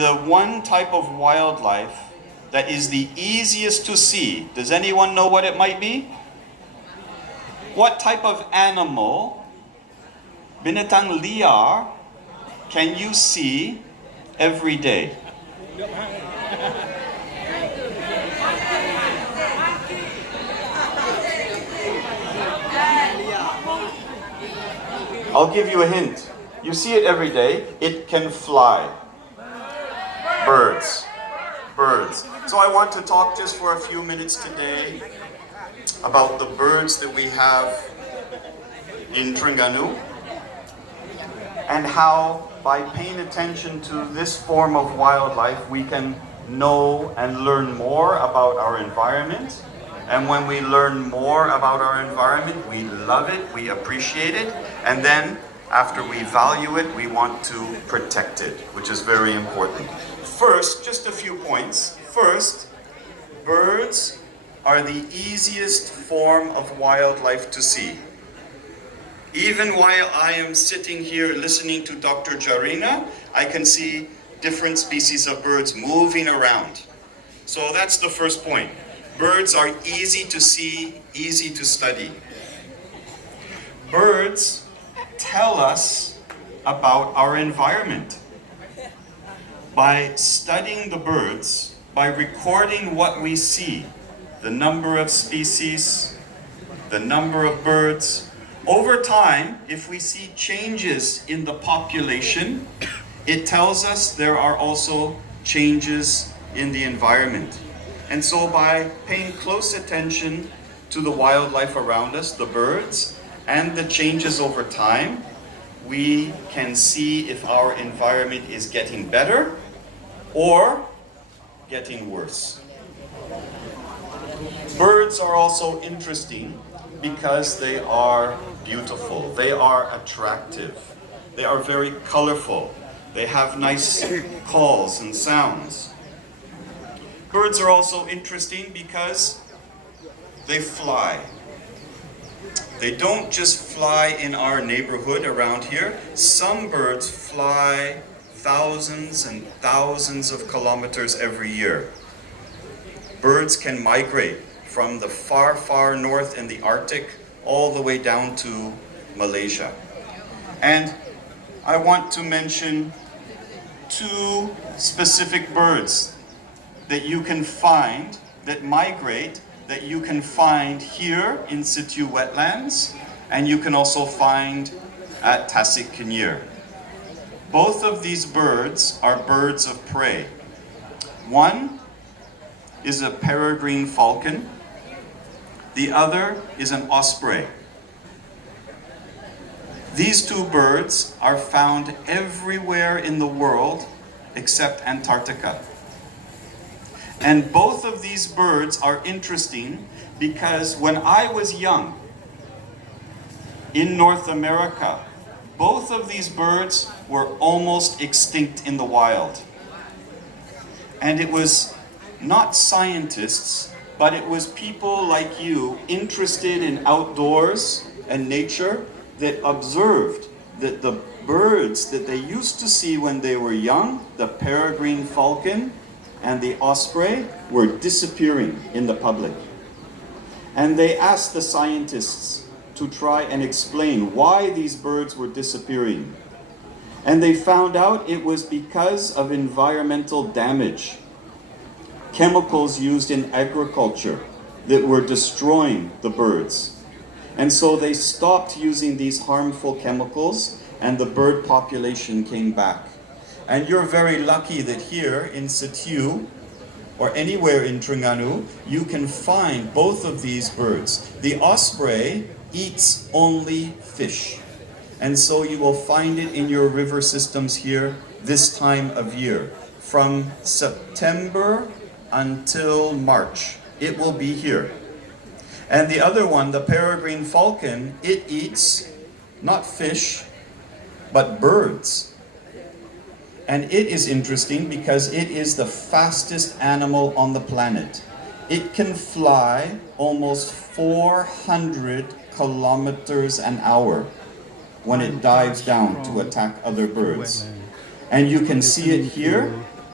The one type of wildlife that is the easiest to see, does anyone know what it might be? What type of animal, binatang liar, can you see every day? I'll give you a hint. You see it every day. It can fly. Birds. Birds. So I want to talk just for a few minutes today about the birds that we have in Terengganu and how by paying attention to this form of wildlife we can know and learn more about our environment. And when we learn more about our environment, we love it, we appreciate it, and then after we value it, we want to protect it, which is very important. First, just a few points. First, birds are the easiest form of wildlife to see. Even while I am sitting here listening to Dr. Jarina, I can see different species of birds moving around. So that's the first point. Birds are easy to see, easy to study. Birds tell us about our environment. By studying the birds, by recording what we see, the number of species, the number of birds, over time, if we see changes in the population, it tells us there are also changes in the environment. And so by paying close attention to the wildlife around us, the birds, and the changes over time, we can see if our environment is getting better or getting worse. Birds are also interesting because they are beautiful, they are attractive, they are very colorful, they have nice calls and sounds. Birds are also interesting because they fly. They don't just fly in our neighborhood around here. Some birds fly thousands and thousands of kilometers every year. Birds can migrate from the far, far north in the Arctic all the way down to Malaysia. And I want to mention two specific birds that you can find, that migrate, that you can find here in situ wetlands, and you can also find at Tasik Kenyir. Both of these birds are birds of prey. One is a peregrine falcon. The other is an osprey. These two birds are found everywhere in the world except Antarctica. And both of these birds are interesting because when I was young in North America, both of these birds were almost extinct in the wild. And it was not scientists, but it was people like you interested in outdoors and nature that observed that the birds that they used to see when they were young, the peregrine falcon and the osprey, were disappearing in the public. And they asked the scientists to try and explain why these birds were disappearing. And they found out it was because of environmental damage. Chemicals used in agriculture that were destroying the birds. And so they stopped using these harmful chemicals and the bird population came back. And you're very lucky that here in Situ or anywhere in Terengganu, you can find both of these birds. The osprey eats only fish. And so you will find it in your river systems here this time of year. From September until March, it will be here. And the other one, the peregrine falcon, it eats not fish, but birds. And it is interesting because it is the fastest animal on the planet. It can fly almost 400 kilometers an hour when it dives down to attack other birds. And you can see it here